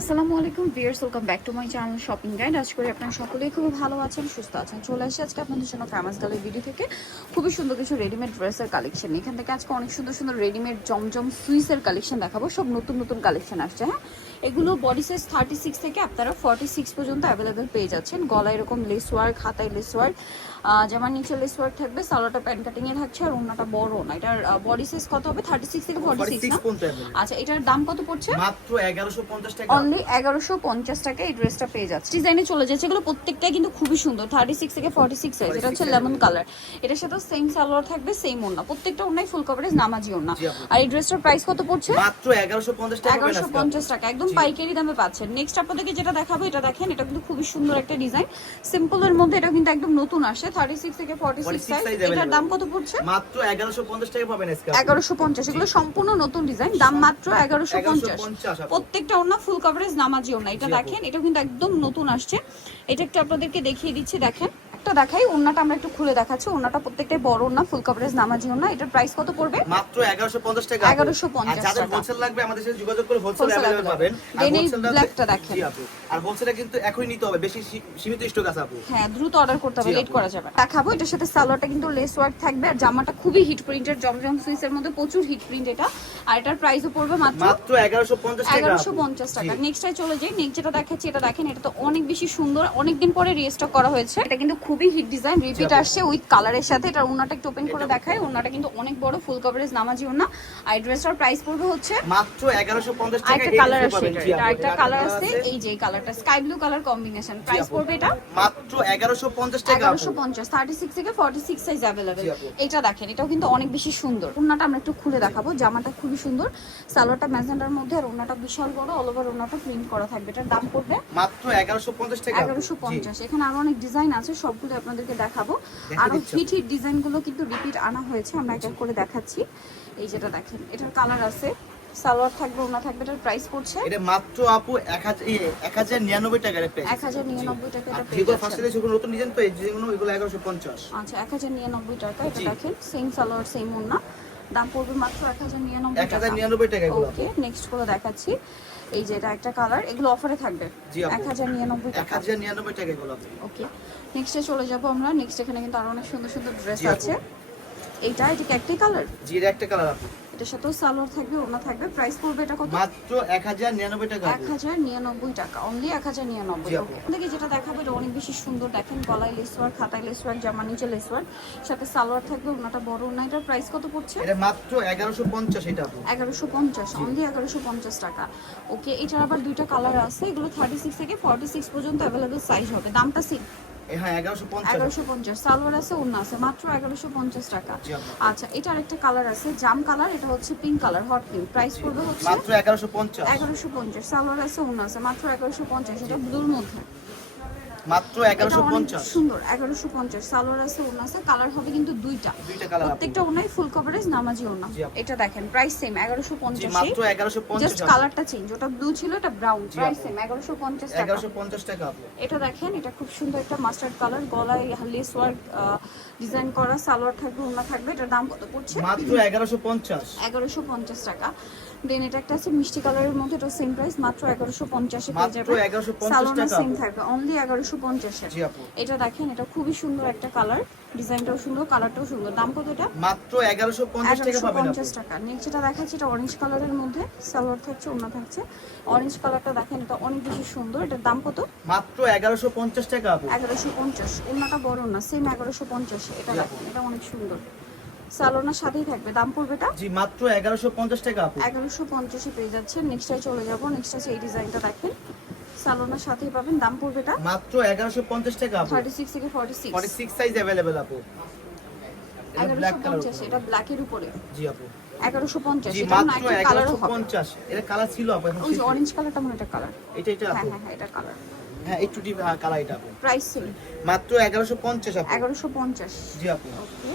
আসসালামু আলাইকুম viewers welcome back to my channel shopping guide আজ করে আপনারা সকলেই খুবই ভালো আছেন, সুস্থ আছেন। চলে আসি আজকে আপনাদের জন্য ফেমাস গালের ভিডিও থেকে। খুবই সুন্দর কিছু রেডিমেড ড্রেসের কালেকশন এখান থেকে আজকে অনেক সুন্দর সুন্দর রেডিমেড জমজম সুইসের কালেকশন দেখাবো। সব নতুন নতুন কালেকশন আসছে হ্যাঁ? এগুলো বডি সাইজ থার্টি সিক্স থেকে আপনারা ফর্টি সিক্স পর্যন্ত অ্যাভেলেবেল পেয়ে যাচ্ছেন। গলায় এরকম লেস ওয়ার্ক হাতায় লেস ওয়ার্ক যেমন নিচে লেস ওয়ার্ক থাকবে সালোয়ারটা প্যান্ট কাটিং এ থাকছে আর অন্যটা বড় না। এটার বডি সাইজ কত হবে? থার্টি সিক্স থেকে ফর্টি সিক্স 46 না পর্যন্ত available। আচ্ছা এটার দাম কত পড়ছে? মাত্র এগারোশো পঞ্চাশ টাকা। অনলি এগারোশো পঞ্চাশ টাকা এই ড্রেসটা পেয়ে যাচ্ছে। ডিজাইনে চলে যাচ্ছে। এগুলো প্রত্যেকটাই কিন্তু খুবই সুন্দর। থার্টি সিক্স থেকে ফর্টি সিক্স সাইজ এটা হচ্ছে লেমন কালার এটার সাথে সেম সালোয়ার থাকবে সেম ওড়না। প্রত্যেকটা ওড়নাই ফুল কভারেজ নামাজি ওড়না। জি আর এই ড্রেসটার প্রাইস কত পড়ছে? মাত্র এগারোশো পঞ্চাশ টাকা এগারোশো পঞ্চাশ টাকা। একদম। পাইকারি দামে পাচ্ছেন। নেক্সট আপনাদেরকে যেটা দেখাবো এটা দেখেন এটা কিন্তু খুবই সুন্দর একটা ডিজাইন সিম্পলের মধ্যে এটা কিন্তু একদম নতুন আসে থার্টি সিক্স থেকে ফর্টি সিক্স 46 সাইজ এটার দাম কত পড়ছে? মাত্র এগারোশো পঞ্চাশ টাকা পাবেন আজকে এগারোশো পঞ্চাশ এগুলো সম্পূর্ণ নতুন ডিজাইন দাম মাত্র এগারোশো পঞ্চাশ। 1150 প্রত্যেকটা ওনা ফুল কভারেজ নামাজি ওনা এটা দেখেন এটা কিন্তু একদম নতুন আসছে। এটা একটু আপনাদেরকে দেখিয়ে দিচ্ছি দেখেন। একটা দেখাই ওনাটা আমরা একটু খুলে দেখাচ্ছি। ওনাটা প্রত্যেকটাই বড় ওনা ফুল কভারেজ নামাজি ওনা এটার প্রাইস কত পড়বে? মাত্র এগারোশো পঞ্চাশ টাকা। 1150 আর যাদের হোলসেল লাগবে আমাদের সাথে যোগাযোগ করে হোলসেল অ্যাভেলেবল পাবেন। আর wholesale blackটা দেখেন। আর হোলসেলটা কিন্তু এখনই নিতে হবে। বেশি সীমিত স্টক আছে আপু। হ্যাঁ দ্রুত অর্ডার করতে হবে। লেট করা যাবে না। দেখাবো এটার সাথে সালোয়ারটা কিন্তু লেস ওয়ার্ক থাকবে। আর জামাটা খুবই হিট প্রিন্টের জমজম সুইসের মধ্যে প্রচুর হিট প্রিন্ট এটা। আর এটার প্রাইসও পড়বে মাত্র মাত্র এগারোশো পঞ্চাশ টাকা এগারোশো আপু। পঞ্চাশ টাকা। জি। নেক্সটটাই চলে যাই। নেক্সট যেটা দেখাচ্ছি এটা দেখেন এটা তো অনেক বেশি সুন্দর অনেক দিন পরে রিস্টক করা হয়েছে। এটা কিন্তু খুবই হিট ডিজাইন রিপিট আসছে উইথ কালারের সাথে। এটা ওনাটা একটু ওপেন করে দেখায় ওনাটা কিন্তু অনেক বড় ফুল কভারেজ নামাজি ওনা আর ড্রেসটার প্রাইস পড়বে হচ্ছে মাত্র এগারোশো পঞ্চাশ টাকা আরেকটা এই কালার আছে। এটা। এটা কালার আছে। এই যে কালারটা sky blue colour combination price পড়বে এটা? মাত্র এগারোশো পঞ্চাশ টাকা আপু। এগারোশো পঞ্চাশ থার্টি সিক্স থেকে ফর্টি সিক্স সাইজ অ্যাভেলেবেল জি আপু। এটা দেখেন এটাও কিন্তু অনেক বেশি সুন্দর। ওনাটা আমরা একটু খুলে দেখাবো। জামাটা খুবই সুন্দর। সালোয়ারটা ম্যাজেন্ডার মধ্যে আর ওনাটা বিশাল বড়। অল ওভার ওনাটা প্রিন্ট করা থাকবে। এটার দাম পড়বে মাত্র এগারোশো পঞ্চাশ টাকা আপু। এগারোশো জি। পঞ্চাশ। এখানে আরও অনেক ডিজাইন আছে। সবগুলো আপনাদেরকে দেখাবো। দেখা আরও। হিট হিট ডিজাইনগুলো কিন্তু রিপিট আনা হয়েছে আমরা এক এক করে দেখাচ্ছি। এই যেটা দেখেন এটার কালার আছে। সালোয়ার থাকবে ওনা থাকবে এটার প্রাইস পড়ছে এটা মাত্র আপু এক হাজার এই এক হাজার নিরানব্বই টাকার প্রাইস এক হাজার নিরানব্বই টাকা এটা যাচ্ছেন। ফার্স্টে যেগুলো নতুন ডিজাইন পেয়ে যেগুলো এগুলো এগারোশো পঞ্চাশ। আচ্ছা এক হাজার নিরানব্বই টাকা এটা দেখেন সেম সালোয়ার সেম ওনা দাম পড়বে মাত্র এক হাজার নিরানব্বই এক টাকা। হাজার নিরানব্বই টাকা এগুলো। ওকে নেক্সট করে দেখাচ্ছি। এই যে এটা একটা কালার এগুলো অফারে থাকবে। এক হাজার নিরানব্বই টাকা। হাজার নিরানব্বই টাকা এগুলো ওকে নেক্সটে চলে যাব আমরা। নেক্সট এখানে কিন্তু আরও অনেক সুন্দর সুন্দর ড্রেস আছে। এইটা এটা কি একটাই কালার জি এটা একটা কালার আপু। এটার সাথেও সালোয়ার থাকবে ওনা থাকবে। প্রাইস পড়বে এটা কত? মাত্র এক হাজার নিরানব্বই টাকা এক আপু হাজার নিরানব্বই টাকা অনলি এক হাজার নিরানব্বই থেকে যেটা দেখাবো এটা অনেক বেশি সুন্দর। দেখেন গলায় লেসওয়ার খাতায় লেসওয়ার জামা নিচে লেসওয়ার সাথে সালোয়ার থাকবে ওনাটা বড়। ওনা এটার প্রাইস কত পড়ছে? এটা মাত্র এগারোশো পঞ্চাশ এটা আপু। এগারোশো পঞ্চাশ অনলি এগারোশো পঞ্চাশ টাকা। ওকে এটার আবার দুইটা কালার আছে। এগুলো থার্টি সিক্স থেকে ফর্টি সিক্স পর্যন্ত অ্যাভেলেবেল সাইজ হবে। দামটা সেম হ্যাঁ এগারোশো পঞ্চাশ এগারোশো পঞ্চাশ সালোয়ার আছে অন্য আছে মাত্র এগারোশো পঞ্চাশ টাকা। আচ্ছা এটার একটা কালার আছে জাম কালার এটা হচ্ছে pink colour hot pink price পড়বে হচ্ছে মাত্র এগারোশো পঞ্চাশ। এগারোশো পঞ্চাশ সালোয়ার আছে অন্য আছে মাত্র এগারোশো পঞ্চাশ এটা ব্লুর মধ্যে। মাত্র এটা এগারোশো অনেক পঞ্চাশ। সুন্দর এগারোশো পঞ্চাশ। সালোয়ার আছে অন্য আছে কালার হবে কিন্তু দুইটা। দুইটা কালার প্রত্যেকটা ওনাই ফুল কভারেজ নামাজি ওনা এটা দেখেন প্রাইস সেম এগারোশো জি পঞ্চাশ মাত্র এগারোশো পঞ্চাশ জাস্ট কালারটা চেঞ্জ ওটা ব্লু ছিল এটা ব্রাউন প্রাইস সেম এগারোশো পঞ্চাশ টাকা। এগারোশো পঞ্চাশ টাকা আপু। এটা দেখেন এটা খুব সুন্দর একটা মাস্টার্ড কালার গলায় লেস ওয়ার্ক ডিজাইন করা সালোয়ার থাকবে ওনা থাকবে এটার দাম কত পড়ছে? মাত্র এগারোশো পঞ্চাশ। এগারোশো পঞ্চাশ টাকা। দেন এটা একটা আছে মিষ্টি কালারের মধ্যে এটা সেম প্রাইস মাত্র এগারোশো পঞ্চাশে পেয়ে মাত্র 1150 সালোনা টাকা। সেম থাকবে অনলি এগারোশো পঞ্চাশে। জি আপু। এটা দেখেন এটা খুবই সুন্দর একটা কালার ডিজাইনটাও সুন্দর কালারটাও সুন্দর। দাম কত এটা? মাত্র এগারোশো পঞ্চাশ টাকা এগারোশো পাবেন আপু। পঞ্চাশ টাকা। নেক্সট যেটা দেখাচ্ছি এটা অরেঞ্জ কালারের মধ্যে সালোয়ার থাকছে ওনা থাকছে। অরেঞ্জ কালারটা দেখেন এটা অনেক বেশি সুন্দর। এটার দাম কত? মাত্র এগারোশো পঞ্চাশ টাকা আপু। এগারোশো পঞ্চাশ। ওনাটা বড় না সেম এগারোশো পঞ্চাশ। এটা জি দেখেন এটা অনেক সুন্দর। সালোনার সাথেই থাকবে। দাম পড়বে এটা? জি মাত্র এগারোশো পঞ্চাশ টাকা আপু। এগারোশো পঞ্চাশে পেয়ে যাচ্ছে নেক্সটে চলে যাব। নেক্সট আছে এই ডিজাইনটা দেখেন। সালোনার সাথেই পাবেন। দাম পড়বে এটা? মাত্র এগারোশো পঞ্চাশ টাকা আপু। থার্টি সিক্স থেকে forty six forty six size available আপু এটা ব্ল্যাক কালার এটা ব্ল্যাকের উপরে। জি আপু। এগারোশো পঞ্চাশ। জি এটা না একটা কালারও হবে। পঞ্চাশ। এটা কালার ছিল আপু এখন অরেঞ্জ কালারটা মনে একটা কালার এটা এটা হ্যাঁ আপু। হ্যাঁ হ্যাঁ এটা কালার হ্যাঁ একটু কালার এটা আপু। প্রাইস সেম মাত্র এগারোশো পঞ্চাশ আপু। এগারোশো পঞ্চাশ। জি আপু। ওকে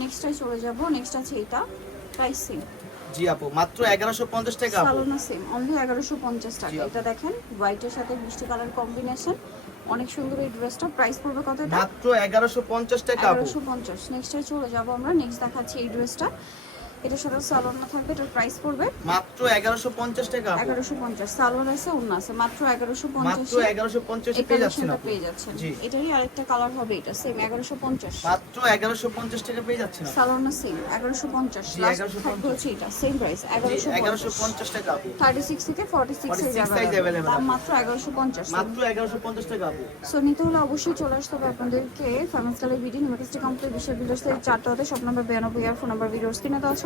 নেক্সটে চলে যাব। নেক্সট আছে এটা। প্রাইস সেম জি আপু মাত্র এগারোশো পঞ্চাশ টাকা আপু। সালোনা সেম অনলি এগারোশো পঞ্চাশ টাকা। জি, এটা দেখেন হোয়াইটের সাথে মিষ্টি কালার কম্বিনেশন অনেক সুন্দর এই ড্রেসটা প্রাইস পড়বে কত এটা? মাত্র এগারোশো পঞ্চাশ টাকা আপু। এগারোশো পঞ্চাশ। নেক্সটে চলে যাব আমরা। নেক্সট দেখাচ্ছি এই ড্রেসটা এটার সাথে সালোয়ার না থাকবে এটার প্রাইস পড়বে। মাত্র এগারোশো পঞ্চাশ টাকা আপু। এগারোশো পঞ্চাশ সালোয়ার আছে অন্য আছে মাত্র এগারোশো পঞ্চাশ মাত্র এগারোশো পঞ্চাশ এই পেয়ে যাচ্ছেন কালেকশনটা পেয়ে যাচ্ছেন। এটারই আরেকটা কালার হবে এটা সেম এগারোশো পঞ্চাশ। মাত্র এগারোশো পঞ্চাশ টাকা পেয়ে যাচ্ছেন। সালোয়ার না সেম এগারোশো পঞ্চাশ। জি, লাস্ট 1150 থাকবে হচ্ছে এটা সেম প্রাইস জি, এগারোশো এগারোশো পঞ্চাশ পঞ্চাশ টাকা আপু। থার্টি সিক্স থেকে forty six 46 size size available মাত্র এগারোশো পঞ্চাশ। মাত্র এগারোশো পঞ্চাশ টাকা আপু। সো নিতে হলে অবশ্যই চলে আসতে হবে আপনাদেরকে। ফেমাস কালার ভিডিও নিমাটিস্টি কমপ্লিট বিশ্বের বিল্ডার্স থেকে চারটা হতে সব নাম্বার বিরানব্বই আর ফোন নাম্বার ভিডিওর স্ক্রিনে দেওয়া আছে।